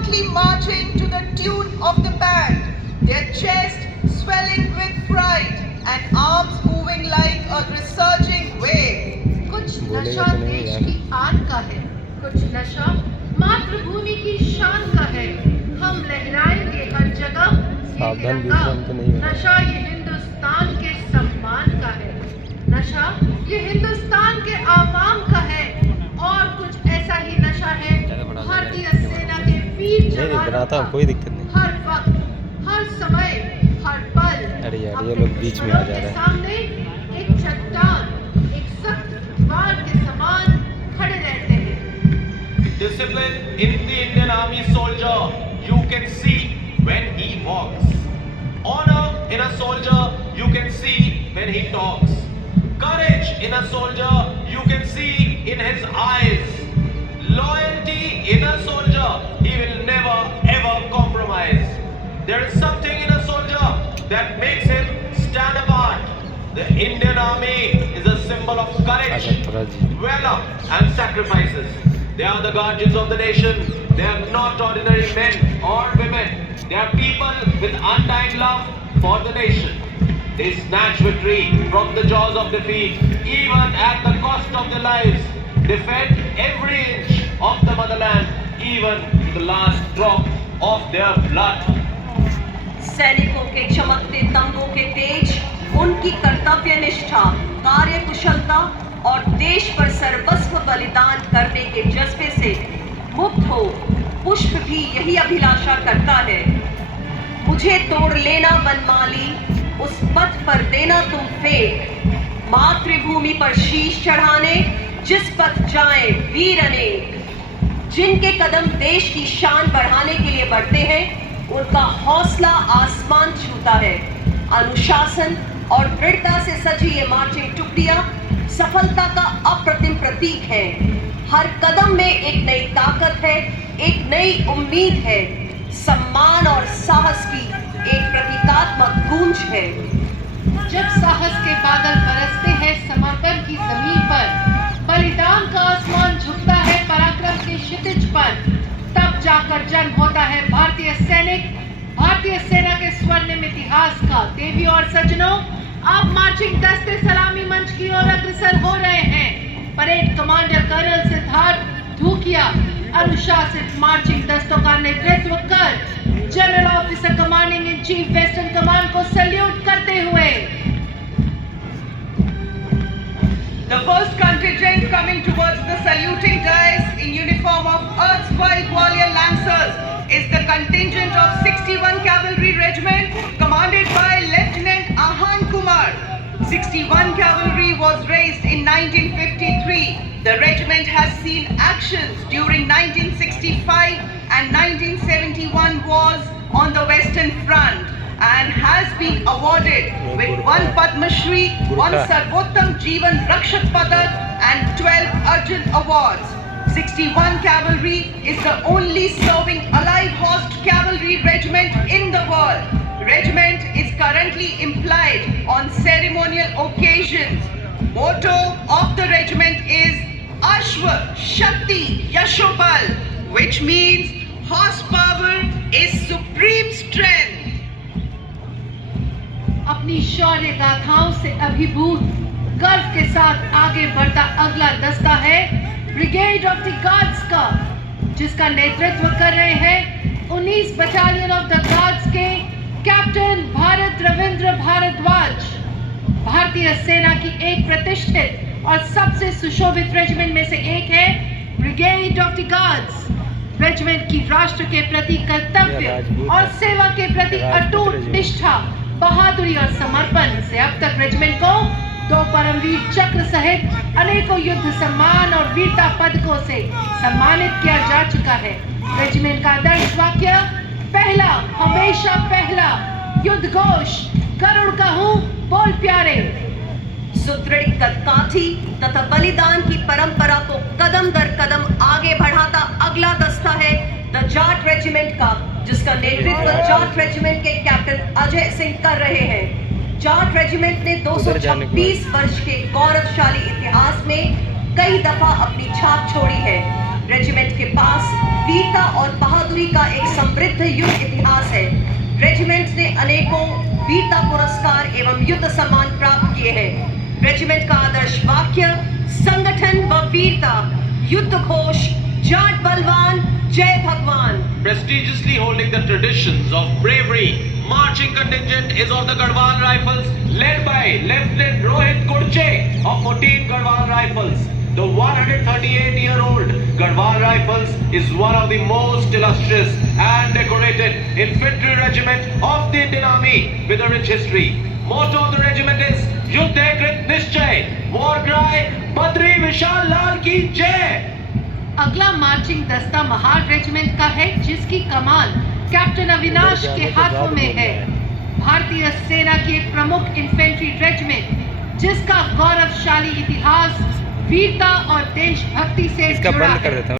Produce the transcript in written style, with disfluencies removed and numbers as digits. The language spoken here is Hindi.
smartly marching to the tune of the band, their chest swelling with pride and arms moving like a resurging wave. कुछ नशा देश की आन का है, कुछ नशा मातृभूमि की शान का है। हम लहराएंगे हर जगह ये तिरंगा। नशा ये हिंदुस्तान के सम्मान का है, नशा ये हिंदुस्तान के आवाम का है। और कुछ ऐसा ही नशा है भारतीय सेना के वीर जवानों का। कोई दिक्कत नहीं। हर वक्त, हर समय, हर पल अरे यार ये लोग बीच में आ जा रहे हैं। सामने एक चट्टान, एक सख्त दीवार के समान खड़े रहते हैं। Discipline in the Indian Army soldier you can see when he walks. Honor in a soldier you can see when he talks. Courage in a soldier you can see in his eyes. Loyalty in a soldier, he will never ever compromise. There is something in a soldier that makes him stand apart. The Indian Army is a symbol of courage, valor and sacrifices. They are the guardians of the nation. They are not ordinary men or women. They are people with undying love for the nation. They snatch victory from the jaws of defeat, even at the cost of their lives. Defend every inch of the motherland, even to the last drop of their blood. सैनिकों के चमकते तंबू के तेज, उनकी कर्तव्य निष्ठा, कार्य कुशलता और देश पर सर्वस्व बलिदान करने के जज्बे से मुक्त हो पुष्प भी यही अभिलाषा करता है। मुझे तोड़ लेना वनमाली, उस पथ पर देना तुम फेंक, मातृभूमि पर शीश चढ़ाने जिस पथ जाए वीर अनेक। जिनके कदम देश की शान बढ़ाने के लिए बढ़ते हैं, उनका हौसला आसमान छूता है। अनुशासन और दृढ़ता से सजी ये मार्चिंग टुकड़ियां सफलता का अप्रतिम प्रतीक है। हर कदम में एक नई ताकत है, एक नई उम्मीद है, सम्मान और साहस की एक प्रतीकात्मक गूंज है। जब साहस के बादल बरसते हैं समर्पण की जमीन पर, बलिदान का आसमान झुकता है पराक्रम के क्षितिज पर, तब जाकर जन्म होता है भारतीय सैनिक, भारतीय सेना के स्वर्णिम इतिहास का। देवी और सज्जनों, अब मार्चिंग दस्ते सलामी मंच की ओर अग्रसर हो रहे हैं। परेड कमांडर कर्नल सिद्धार्थ धूकिया अनुशासित मार्चिंग दस्तों का नेतृत्व कर general officer commanding in chief western command को सैल्यूट करते हुए। The first contingent coming towards the saluting dais in uniform of erstwhile Gwalior Lancers is the contingent of 61 Cavalry Regiment commanded by Lieutenant Ahan Kumar. 61 Cavalry was raised in 1953. The regiment has seen actions during 1965 and 1971 wars on the Western Front and has been awarded with 1 Padma Shri, 1 Sarvottam Jeevan Rakshak Padak and 12 Arjun Awards. 61 Cavalry is the only serving alive horsed cavalry regiment in the world. Regiment is currently employed on ceremonial occasions. Motto of the regiment is Ashwa Shakti Yashobal, which means horsepower is supreme strength. अपनी शौर्य गाथाओं से अभिभूत गर्व के साथ आगे बढ़ता अगला दस्ता है ब्रिगेड ऑफ द गार्ड्स का, जिसका नेतृत्व कर रहे हैं 19 बटालियन ऑफ द गार्ड्स के कैप्टन भारत रविंद्र भारद्वाज। भारतीय सेना की एक प्रतिष्ठित और सबसे सुशोभित रेजिमेंट में से एक है brigade of the guards. Regiment की राष्ट्र के प्रति कर्तव्य और सेवा के प्रति अटूट निष्ठा, बहादुरी और समर्पण से अब तक रेजिमेंट को 2 परमवीर चक्र सहित अनेकों युद्ध सम्मान और वीरता पदकों से सम्मानित किया जा चुका है। रेजिमेंट का आदर्श वाक्य पहला हमेशा पहला, युद्ध घोष गरुड़ का हूँ बोल प्यारे। सुदृढ़ कदकाठी तथा बलिदान की परंपरा को कदम दर कदम आगे बढ़ाता अगला दस्ता है द जाट रेजिमेंट का, जिसका नेतृत्व जाट रेजिमेंट के कैप्टन अजय सिंह कर रहे हैं। जाट रेजिमेंट ने 226 वर्ष के गौरवशाली इतिहास में कई दफा अपनी छाप छोड़ी है। रेजिमेंट के पास वीरता और बहादुरी बहादुरी का एक समृद्ध युद्ध इतिहास है। रेजिमेंट ने अनेकों वीरता पुरस्कार एवं युद्ध सम्मान प्राप्त किए हैं। रेजिमेंट का आदर्श वाक्य संगठन व वीरता, युद्ध घोष जाट बलवान जय भगवान। Prestigiously holding the traditions of bravery, marching contingent is of the Garhwal Rifles, led by Lieutenant Rohit Gurche of 14 Garhwal Rifles. The 138-year-old Garhwal Rifles is one of the most illustrious and decorated infantry regiment of the Indian Army with a rich history. Motto of the regiment is Yuddhe Krit Nischay, war cry Badri Vishal Lal ki Jai. अगला मार्चिंग दस्ता महार रेजिमेंट का है, जिसकी कमान कैप्टन अविनाश के हाथों में है। भारतीय सेना की एक प्रमुख इन्फेंट्री रेजिमेंट जिसका गौरवशाली इतिहास वीरता और देशभक्ति से इसका जुड़ा बंद कर है। देता हूं।